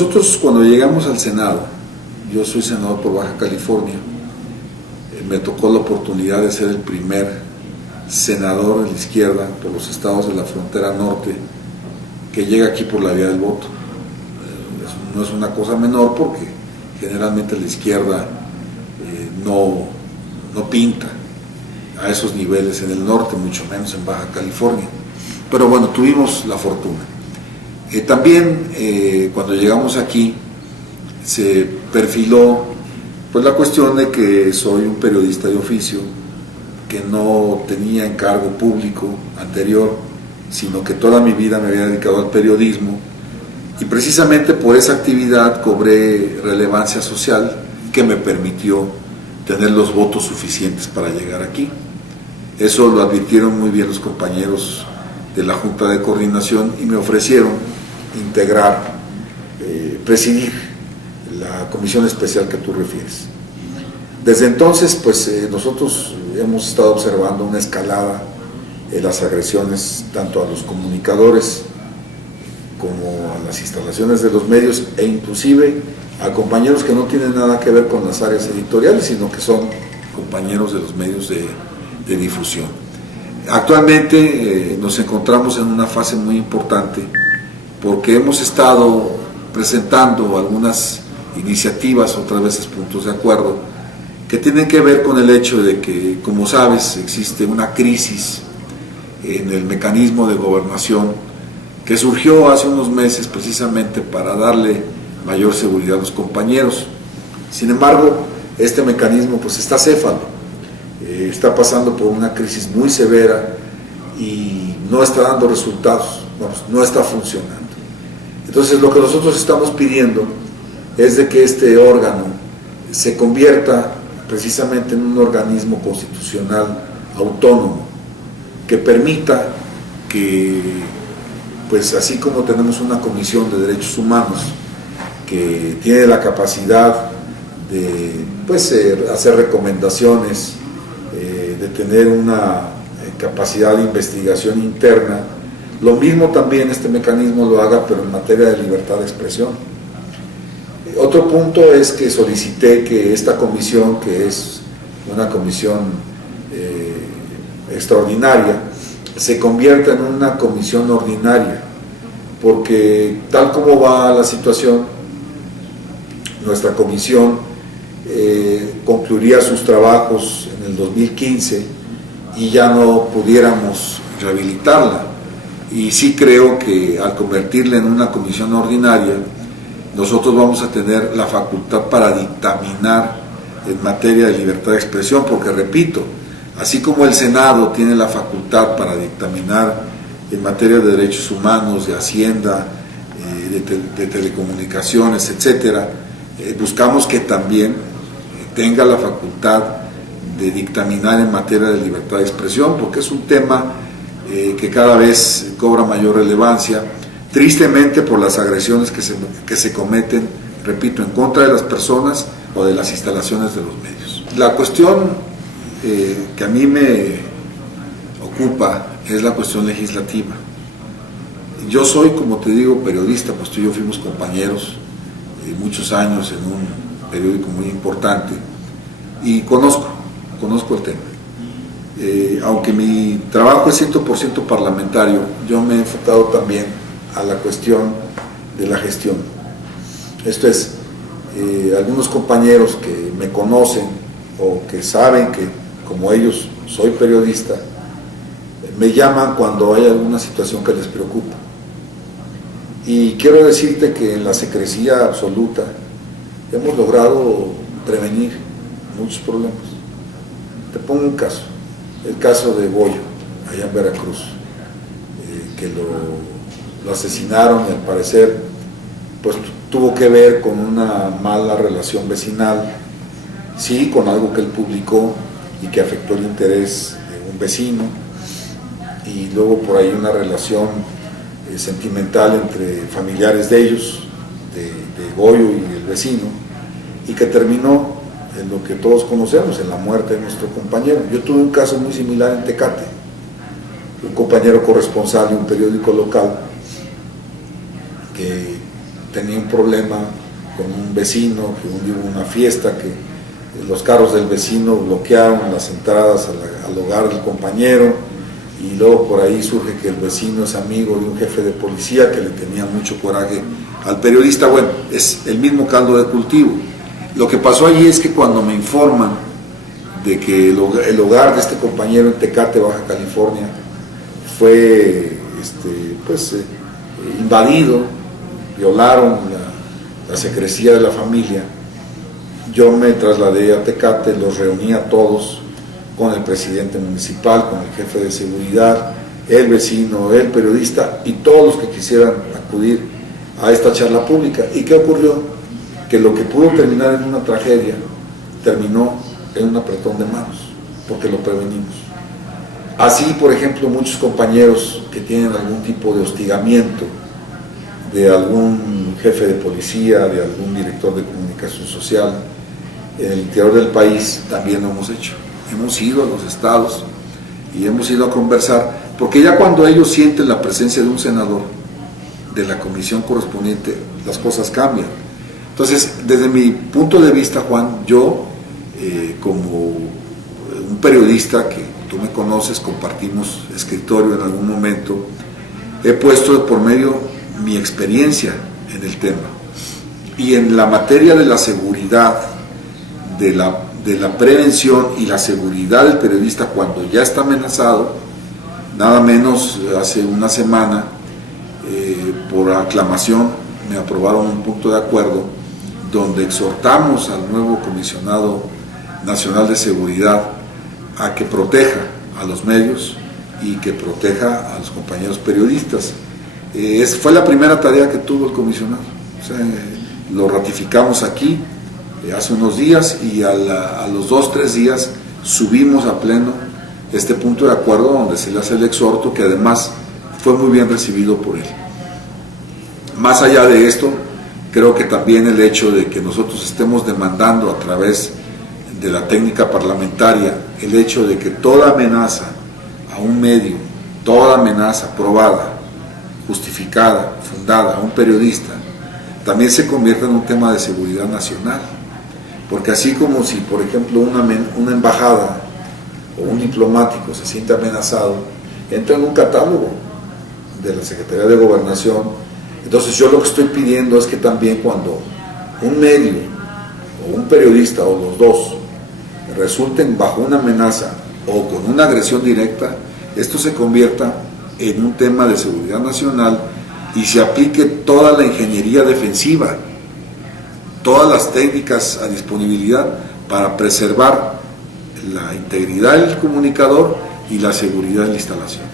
Nosotros cuando llegamos al Senado, yo soy senador por Baja California, me tocó la oportunidad de ser el primer senador de la izquierda por los estados de la frontera norte que llega aquí por la vía del voto. No es una cosa menor porque generalmente la izquierda no pinta a esos niveles en el norte, mucho menos en Baja California. Pero bueno, tuvimos la fortuna. También cuando llegamos aquí se perfiló pues la cuestión de que soy un periodista de oficio, que no tenía encargo público anterior, sino que toda mi vida me había dedicado al periodismo, y precisamente por esa actividad cobré relevancia social que me permitió tener los votos suficientes para llegar aquí. Eso lo advirtieron muy bien los compañeros de la Junta de Coordinación y me ofrecieron integrar, presidir la comisión especial que tú refieres. Desde entonces, pues nosotros hemos estado observando una escalada en las agresiones tanto a los comunicadores como a las instalaciones de los medios e inclusive a compañeros que no tienen nada que ver con las áreas editoriales, sino que son compañeros de los medios de difusión. Actualmente nos encontramos en una fase muy importante porque hemos estado presentando algunas iniciativas, otras veces puntos de acuerdo, que tienen que ver con el hecho de que, como sabes, existe una crisis en el mecanismo de gobernación que surgió hace unos meses precisamente para darle mayor seguridad a los compañeros. Sin embargo, este mecanismo pues está céfalo, está pasando por una crisis muy severa y no está dando resultados, no está funcionando. Entonces lo que nosotros estamos pidiendo es de que este órgano se convierta precisamente en un organismo constitucional autónomo que permita que, pues así como tenemos una comisión de derechos humanos que tiene la capacidad de pues, hacer recomendaciones, de tener una capacidad de investigación interna, lo mismo también este mecanismo lo haga, pero en materia de libertad de expresión. Otro punto es que solicité que esta comisión, que es una comisión extraordinaria, se convierta en una comisión ordinaria, porque tal como va la situación, nuestra comisión concluiría sus trabajos en el 2015 y ya no pudiéramos rehabilitarla. Y sí creo que al convertirla en una comisión ordinaria, nosotros vamos a tener la facultad para dictaminar en materia de libertad de expresión, porque repito, así como el Senado tiene la facultad para dictaminar en materia de derechos humanos, de hacienda, de telecomunicaciones, etcétera, buscamos que también tenga la facultad de dictaminar en materia de libertad de expresión, porque es un tema que cada vez cobra mayor relevancia, tristemente por las agresiones que se cometen, repito, en contra de las personas o de las instalaciones de los medios. La cuestión que a mí me ocupa es la cuestión legislativa. Yo soy, como te digo, periodista, pues tú y yo fuimos compañeros muchos años en un periódico muy importante y conozco el tema. Aunque mi trabajo es 100% parlamentario, yo me he enfocado también a la cuestión de la gestión. Esto es, algunos compañeros que me conocen o que saben que como ellos soy periodista, me llaman cuando hay alguna situación que les preocupa. Y quiero decirte que en la secrecía absoluta hemos logrado prevenir muchos problemas. Te pongo un caso, el caso de Goyo, allá en Veracruz, que lo asesinaron y al parecer pues tuvo que ver con una mala relación vecinal, sí, con algo que él publicó y que afectó el interés de un vecino, y luego por ahí una relación sentimental entre familiares de ellos, de Goyo y el vecino, y que terminó en lo que todos conocemos, en la muerte de nuestro compañero. Yo tuve un caso muy similar en Tecate, un compañero corresponsal de un periódico local que tenía un problema con un vecino, que hubo una fiesta, que los carros del vecino bloquearon las entradas al hogar del compañero, y luego por ahí surge que el vecino es amigo de un jefe de policía que le tenía mucho coraje al periodista. Bueno, es el mismo caldo de cultivo. Lo que pasó allí es que cuando me informan de que el hogar de este compañero en Tecate, Baja California, fue invadido, violaron la secrecía de la familia, yo me trasladé a Tecate, los reuní a todos, con el presidente municipal, con el jefe de seguridad, el vecino, el periodista y todos los que quisieran acudir a esta charla pública. ¿Y qué ocurrió? Que lo que pudo terminar en una tragedia terminó en un apretón de manos, porque lo prevenimos. Así, por ejemplo, muchos compañeros que tienen algún tipo de hostigamiento de algún jefe de policía, de algún director de comunicación social en el interior del país, también lo hemos hecho. Hemos ido a los estados y hemos ido a conversar, porque ya cuando ellos sienten la presencia de un senador de la comisión correspondiente, las cosas cambian. Entonces, desde mi punto de vista, Juan, yo como un periodista que tú me conoces, compartimos escritorio en algún momento, he puesto de por medio mi experiencia en el tema, y en la materia de la seguridad, de la prevención y la seguridad del periodista cuando ya está amenazado. Nada menos hace una semana, por aclamación, me aprobaron un punto de acuerdo donde exhortamos al nuevo comisionado nacional de seguridad a que proteja a los medios y que proteja a los compañeros periodistas. Fue la primera tarea que tuvo el comisionado. O sea, lo ratificamos aquí hace unos días, y a los 2-3 días subimos a pleno este punto de acuerdo donde se le hace el exhorto, que además fue muy bien recibido por él. Más allá de esto, creo que también el hecho de que nosotros estemos demandando a través de la técnica parlamentaria el hecho de que toda amenaza a un medio, toda amenaza probada, justificada, fundada a un periodista, también se convierta en un tema de seguridad nacional. Porque así como si, por ejemplo, una embajada o un diplomático se siente amenazado, entra en un catálogo de la Secretaría de Gobernación. Entonces yo lo que estoy pidiendo es que también cuando un medio o un periodista o los dos resulten bajo una amenaza o con una agresión directa, esto se convierta en un tema de seguridad nacional y se aplique toda la ingeniería defensiva, todas las técnicas a disponibilidad para preservar la integridad del comunicador y la seguridad de la instalación.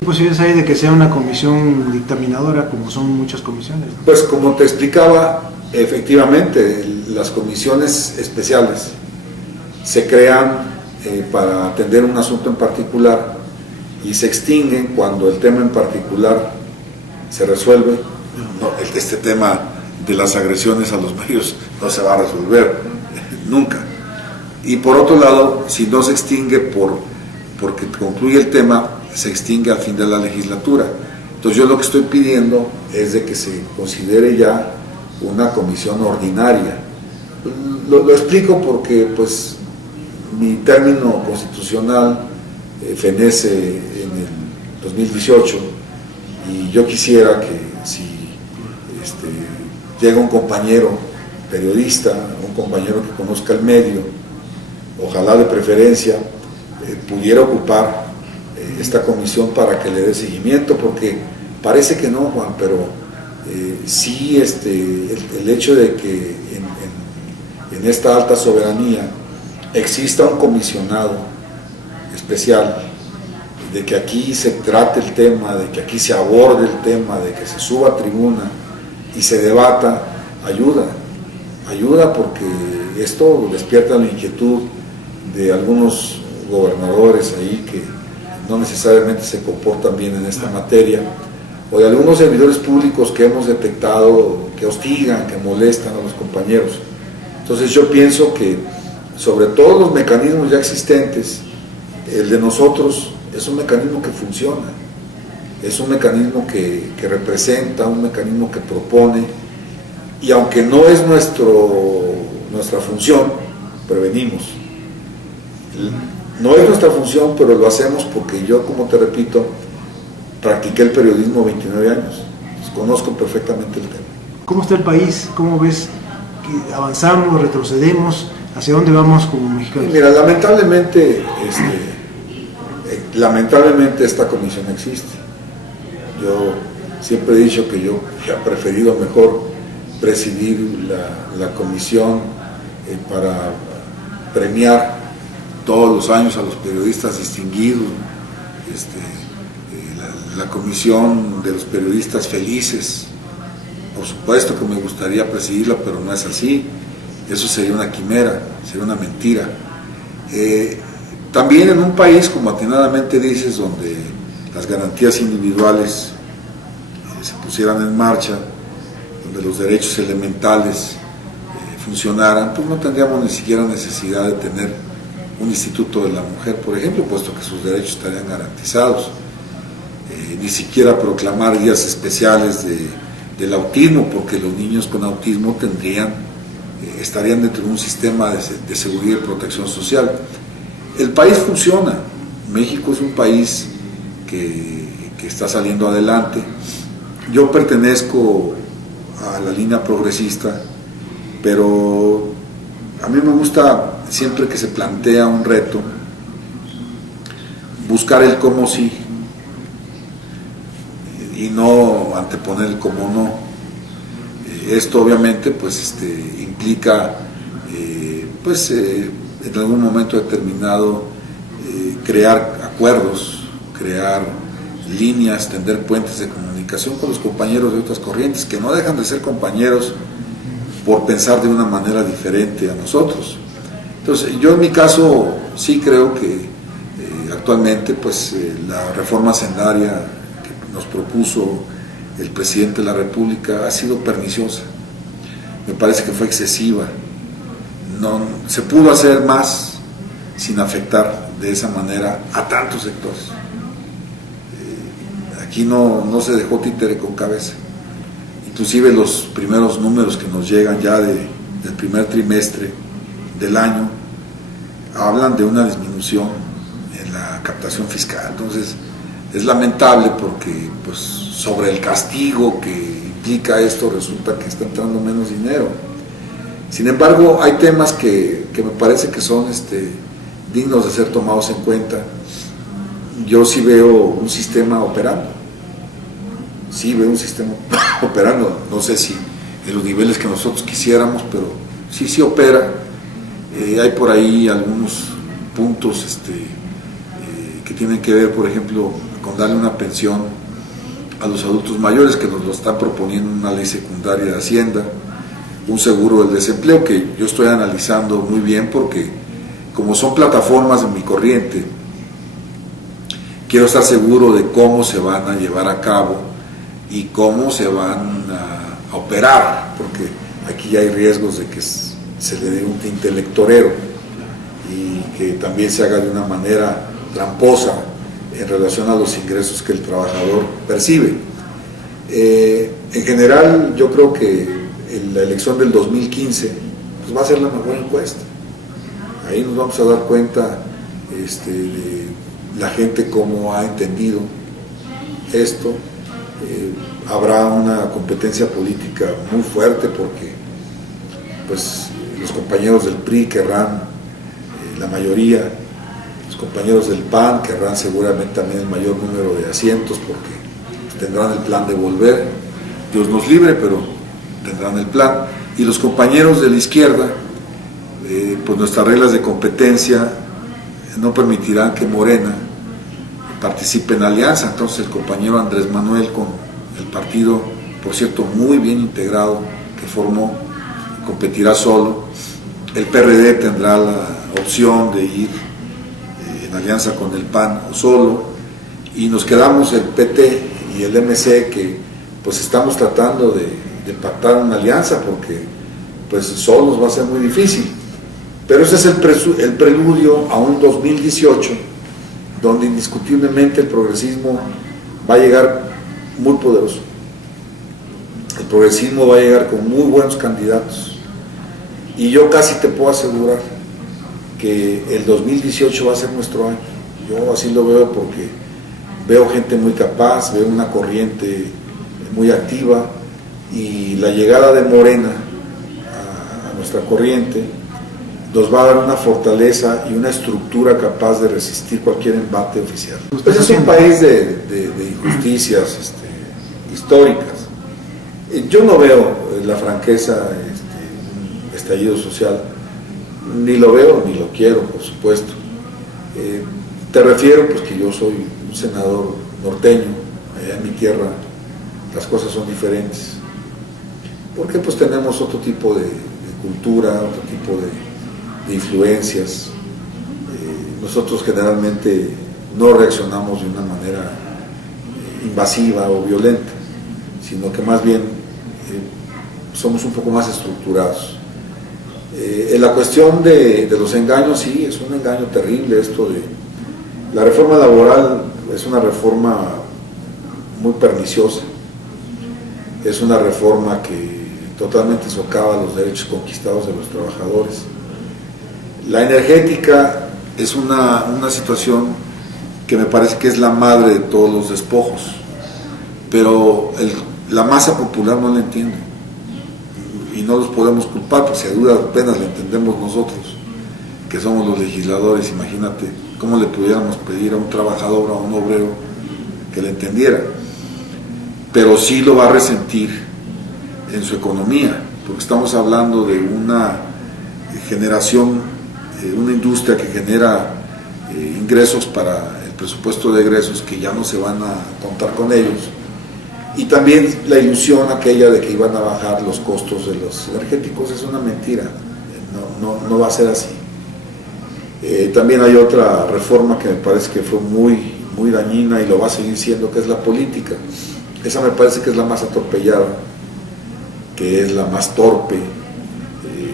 ¿Qué posibilidades hay de que sea una comisión dictaminadora, como son muchas comisiones, ¿no? Pues como te explicaba, efectivamente, las comisiones especiales se crean para atender un asunto en particular y se extinguen cuando el tema en particular se resuelve. No, este tema de las agresiones a los medios no se va a resolver nunca. Y por otro lado, si no se extingue porque concluye el tema, se extingue al fin de la legislatura. Entonces yo lo que estoy pidiendo es de que se considere ya una comisión ordinaria. Lo explico porque pues mi término constitucional fenece en el 2018 y yo quisiera que si llega un compañero periodista, un compañero que conozca el medio, ojalá de preferencia, pudiera ocupar esta comisión para que le dé seguimiento, porque parece que no, Juan, pero sí el hecho de que en esta alta soberanía exista un comisionado especial, de que aquí se trate el tema, de que aquí se aborde el tema, de que se suba a tribuna y se debata, ayuda porque esto despierta la inquietud de algunos gobernadores ahí que no necesariamente se comportan bien en esta materia, o de algunos servidores públicos que hemos detectado que hostigan, que molestan a los compañeros. Entonces yo pienso que sobre todos los mecanismos ya existentes, el de nosotros es un mecanismo que funciona, es un mecanismo que representa, un mecanismo que propone y aunque no es nuestra función, prevenimos. No es nuestra función, pero lo hacemos porque yo, como te repito, practiqué el periodismo 29 años, pues conozco perfectamente el tema. ¿Cómo está el país? ¿Cómo ves que avanzamos, retrocedemos? ¿Hacia dónde vamos como mexicanos? Mira, lamentablemente esta comisión existe. Yo siempre he dicho que yo he preferido mejor presidir la comisión para premiar todos los años a los periodistas distinguidos, la comisión de los periodistas felices. Por supuesto que me gustaría presidirla, pero no es así. Eso sería una quimera, sería una mentira. También en un país, como atinadamente dices, donde las garantías individuales se pusieran en marcha, donde los derechos elementales funcionaran, pues no tendríamos ni siquiera necesidad de tener un instituto de la mujer, por ejemplo, puesto que sus derechos estarían garantizados. Ni siquiera proclamar días especiales del autismo, porque los niños con autismo estarían dentro de un sistema de seguridad y protección social. El país funciona. México es un país que está saliendo adelante. Yo pertenezco a la línea progresista, pero a mí me gusta, siempre que se plantea un reto, buscar el cómo sí y no anteponer el cómo no. Esto obviamente pues implica en algún momento determinado crear acuerdos, crear líneas, tender puentes de comunicación con los compañeros de otras corrientes que no dejan de ser compañeros por pensar de una manera diferente a nosotros. Entonces yo en mi caso sí creo que actualmente pues la reforma hacendaria que nos propuso el presidente de la República ha sido perniciosa. Me parece que fue excesiva. No, se pudo hacer más sin afectar de esa manera a tantos sectores. Aquí no se dejó títere con cabeza. Inclusive los primeros números que nos llegan ya del primer trimestre del año hablan de una disminución en la captación fiscal. Entonces es lamentable porque pues sobre el castigo que implica esto resulta que está entrando menos dinero. Sin embargo, hay temas que me parece que son dignos de ser tomados en cuenta. Yo sí veo un sistema operando. Sí veo un sistema operando. No sé si en los niveles que nosotros quisiéramos, pero sí opera. Hay por ahí algunos puntos que tienen que ver, por ejemplo, con darle una pensión a los adultos mayores, que nos lo está proponiendo una ley secundaria de Hacienda, un seguro del desempleo que yo estoy analizando muy bien porque como son plataformas de mi corriente, quiero estar seguro de cómo se van a llevar a cabo y cómo se van a operar, porque aquí ya hay riesgos de que se le dé un tinte electorero y que también se haga de una manera tramposa en relación a los ingresos que el trabajador percibe. En general, yo creo que la elección del 2015 pues va a ser la mejor encuesta. Ahí nos vamos a dar cuenta de la gente cómo ha entendido esto. Habrá una competencia política muy fuerte porque pues los compañeros del PRI querrán la mayoría, los compañeros del PAN querrán seguramente también el mayor número de asientos porque pues, tendrán el plan de volver, Dios nos libre, pero tendrán el plan, y los compañeros de la izquierda, pues nuestras reglas de competencia no permitirán que Morena participe en alianza. Entonces el compañero Andrés Manuel, con el partido, por cierto, muy bien integrado que formó, competirá solo. El PRD tendrá la opción de ir en alianza con el PAN o solo, y nos quedamos el PT y el MC, que pues estamos tratando de pactar una alianza porque pues solos va a ser muy difícil, pero ese es el preludio a un 2018 donde indiscutiblemente el progresismo va a llegar muy poderoso. el progresismo va a llegar con muy buenos candidatos. Y yo casi te puedo asegurar que el 2018 va a ser nuestro año. Yo así lo veo porque veo gente muy capaz, veo una corriente muy activa y la llegada de Morena a nuestra corriente nos va a dar una fortaleza y una estructura capaz de resistir cualquier embate oficial. Pues es un país de injusticias históricas. Yo no veo la franqueza, un estallido social, ni lo veo ni lo quiero, por supuesto. Te refiero pues que yo soy un senador norteño, allá en mi tierra las cosas son diferentes, porque pues tenemos otro tipo de cultura, otro tipo de influencias. Nosotros generalmente no reaccionamos de una manera invasiva o violenta, sino que más bien somos un poco más estructurados. En la cuestión de los engaños, sí, es un engaño terrible esto de la reforma laboral. Es una reforma muy perniciosa, es una reforma que totalmente socava los derechos conquistados de los trabajadores. La energética es una situación que me parece que es la madre de todos los despojos, pero la masa popular no la entiende y no los podemos culpar, porque si a duras penas la entendemos nosotros, que somos los legisladores. Imagínate cómo le pudiéramos pedir a un trabajador o a un obrero que le entendiera, pero sí lo va a resentir en su economía, porque estamos hablando de una generación, una industria que genera ingresos para el presupuesto de egresos que ya no se van a contar con ellos, y también la ilusión aquella de que iban a bajar los costos de los energéticos es una mentira, no va a ser así. También hay otra reforma que me parece que fue muy dañina y lo va a seguir siendo, que es la política. Esa me parece que es la más atropellada, que es la más torpe.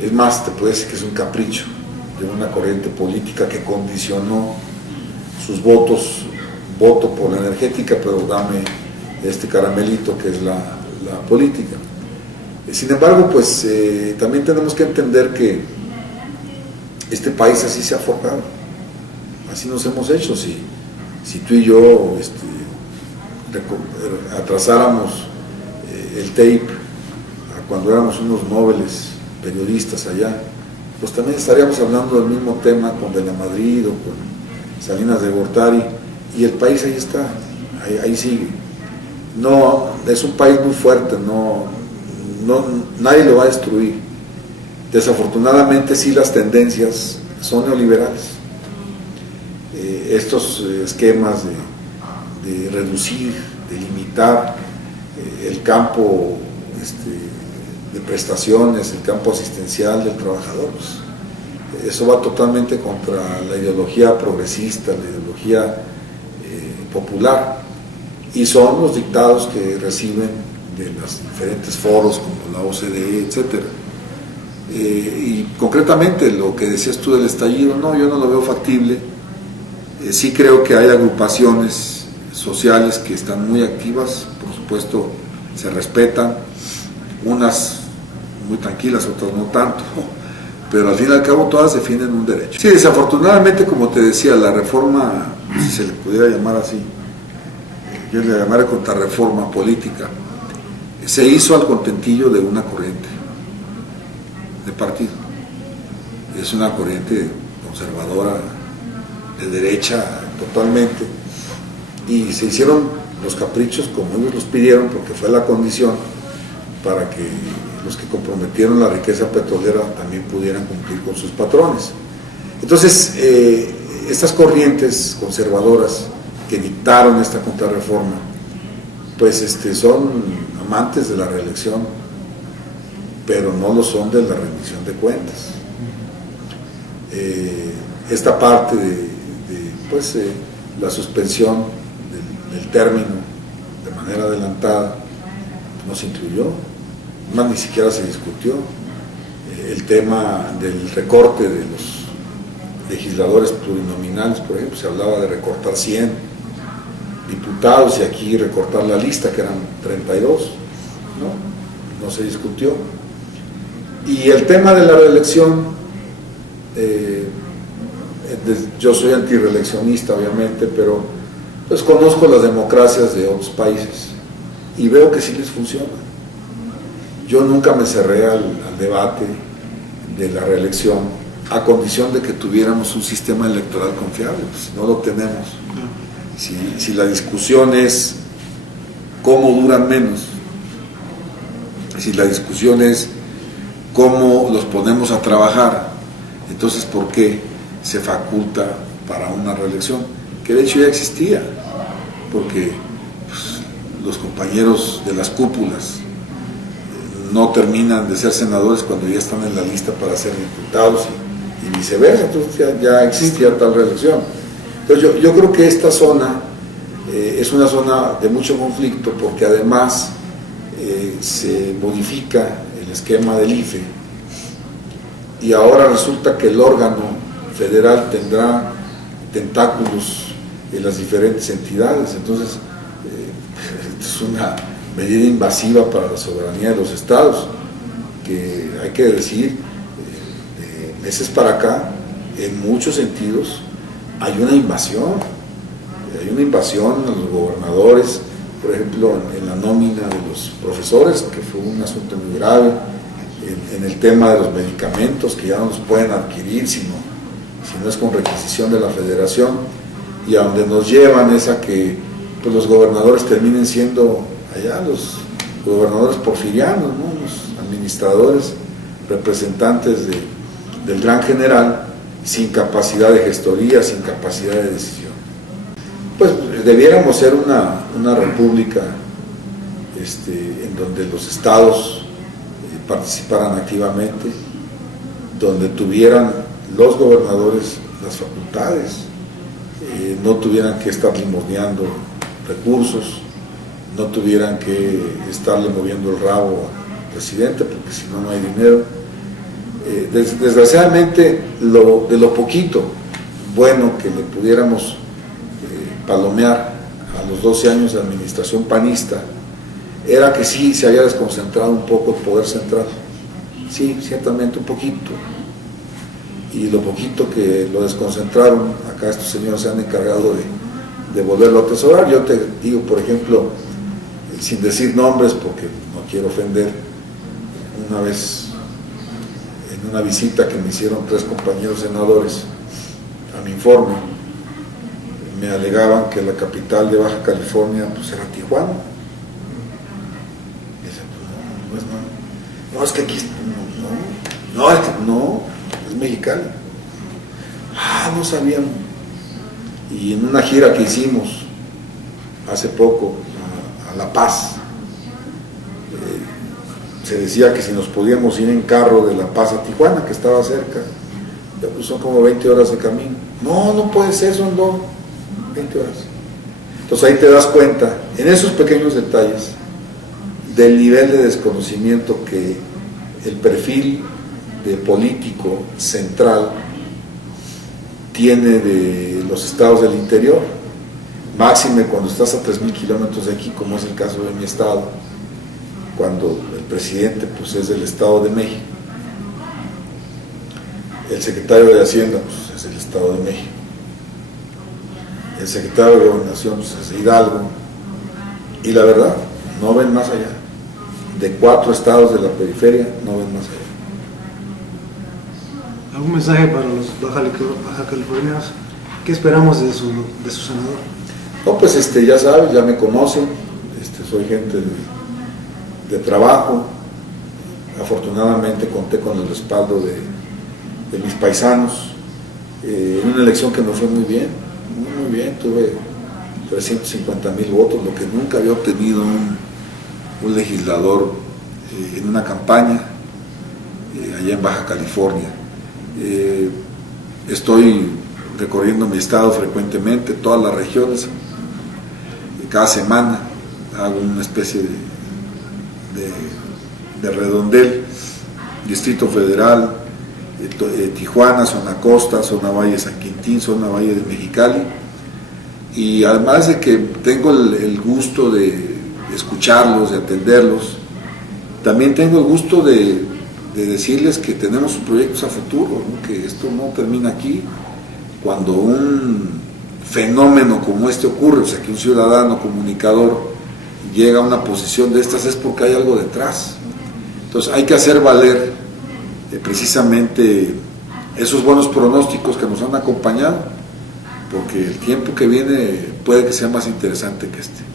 Es más, te puedo decir que es un capricho de una corriente política que condicionó sus votos, voto por la energética, pero dame este caramelito que es la política. Sin embargo, pues también tenemos que entender que este país así se ha forjado, así nos hemos hecho. Si tú y yo atrasáramos el tape a cuando éramos unos nobles periodistas allá, pues también estaríamos hablando del mismo tema con De la Madrid o con Salinas de Gortari, y el país ahí está, ahí sigue. No, es un país muy fuerte, nadie lo va a destruir. Desafortunadamente sí, las tendencias son neoliberales. Estos esquemas de reducir, de limitar el campo de prestaciones, el campo asistencial del trabajador, pues, eso va totalmente contra la ideología progresista, la ideología popular, y son los dictados que reciben de los diferentes foros como la OCDE, etcétera. Y concretamente lo que decías tú del estallido, no, yo no lo veo factible. Sí creo que hay agrupaciones sociales que están muy activas, por supuesto se respetan, unas muy tranquilas, otras no tanto, pero al fin y al cabo todas defienden un derecho. Sí, desafortunadamente, como te decía, la reforma, si se le pudiera llamar así, yo le llamaría contrarreforma política, se hizo al contentillo de una corriente de partido. Es una corriente conservadora, de derecha totalmente, y se hicieron los caprichos como ellos los pidieron, porque fue la condición para que los que comprometieron la riqueza petrolera también pudieran cumplir con sus patrones. Entonces, estas corrientes conservadoras que dictaron esta contrarreforma, pues son amantes de la reelección, pero no lo son de la rendición de cuentas. Esta parte de la suspensión del término de manera adelantada no se incluyó, más ni siquiera se discutió. El tema del recorte de los legisladores plurinominales, por ejemplo, se hablaba de recortar 100 diputados y aquí recortar la lista, que eran 32, ¿no? no se discutió. Y el tema de la reelección, yo soy antirreeleccionista obviamente, pero pues conozco las democracias de otros países y veo que sí les funciona. Yo nunca me cerré al debate de la reelección a condición de que tuviéramos un sistema electoral confiable. Pues no lo tenemos. Si la discusión es cómo duran menos, si la discusión es cómo los ponemos a trabajar, entonces ¿por qué se faculta para una reelección? Que de hecho ya existía, porque pues, los compañeros de las cúpulas no terminan de ser senadores cuando ya están en la lista para ser diputados y viceversa, entonces ya existía tal reelección. Entonces yo creo que esta zona es una zona de mucho conflicto, porque además se modifica el esquema del IFE y ahora resulta que el órgano federal tendrá tentáculos en las diferentes entidades. Entonces es una medida invasiva para la soberanía de los estados, que hay que decir, de meses para acá, en muchos sentidos hay una invasión a los gobernadores, por ejemplo en la nómina de los profesores, que fue un asunto muy grave, en el tema de los medicamentos, que ya no los pueden adquirir si no es con requisición de la federación, y a donde nos llevan es a que pues, los gobernadores terminen siendo allá los gobernadores porfirianos, ¿no? Los administradores, representantes del gran general, sin capacidad de gestoría, sin capacidad de decisión. Pues debiéramos ser una república en donde los estados participaran activamente, donde tuvieran los gobernadores las facultades, no tuvieran que estar limosneando recursos, no tuvieran que estarle moviendo el rabo al presidente, porque si no, no hay dinero. Desgraciadamente, de lo poquito bueno que le pudiéramos palomear a los 12 años de administración panista, era que sí se había desconcentrado un poco el poder central. Sí, ciertamente un poquito. Y lo poquito que lo desconcentraron, acá estos señores se han encargado de volverlo a atesorar. Yo te digo, por ejemplo, sin decir nombres porque no quiero ofender, una vez en una visita que me hicieron 3 compañeros senadores a mi informe, me alegaban que la capital de Baja California pues era Tijuana. Y dice, no, es que aquí no, es Mexicali. No sabíamos. Y en una gira que hicimos hace poco a La Paz, se decía que si nos podíamos ir en carro de La Paz a Tijuana, que estaba cerca, ya pues son como 20 horas de camino. No puede ser, son 20 horas. Entonces ahí te das cuenta, en esos pequeños detalles, del nivel de desconocimiento que el perfil de político central tiene de los estados del interior, máxime cuando estás a 3,000 kilómetros de aquí, como es el caso de mi estado, cuando el presidente pues es del Estado de México, el secretario de Hacienda pues es del Estado de México, el secretario de Gobernación pues es de Hidalgo, y la verdad, no ven más allá. De 4 estados de la periferia, no ven más allá. ¿Algún mensaje para los baja californianos? ¿Qué esperamos de su senador? No, pues ya sabes, ya me conocen, soy gente de trabajo. Afortunadamente conté con el respaldo de mis paisanos en una elección que me fue muy bien, tuve 350,000 votos, lo que nunca había obtenido un legislador en una campaña allá en Baja California. Estoy recorriendo mi estado frecuentemente, todas las regiones, cada semana hago una especie de redondel, Distrito Federal, Tijuana, zona costa, zona Valle de San Quintín, zona Valle de Mexicali, y además de que tengo el gusto de escucharlos, de atenderlos, también tengo el gusto de decirles que tenemos proyectos a futuro, ¿no? Que esto no termina aquí. Cuando un fenómeno como este ocurre, o sea, que un ciudadano comunicador llega a una posición de estas, es porque hay algo detrás. Entonces hay que hacer valer precisamente esos buenos pronósticos que nos han acompañado, porque el tiempo que viene puede que sea más interesante que este.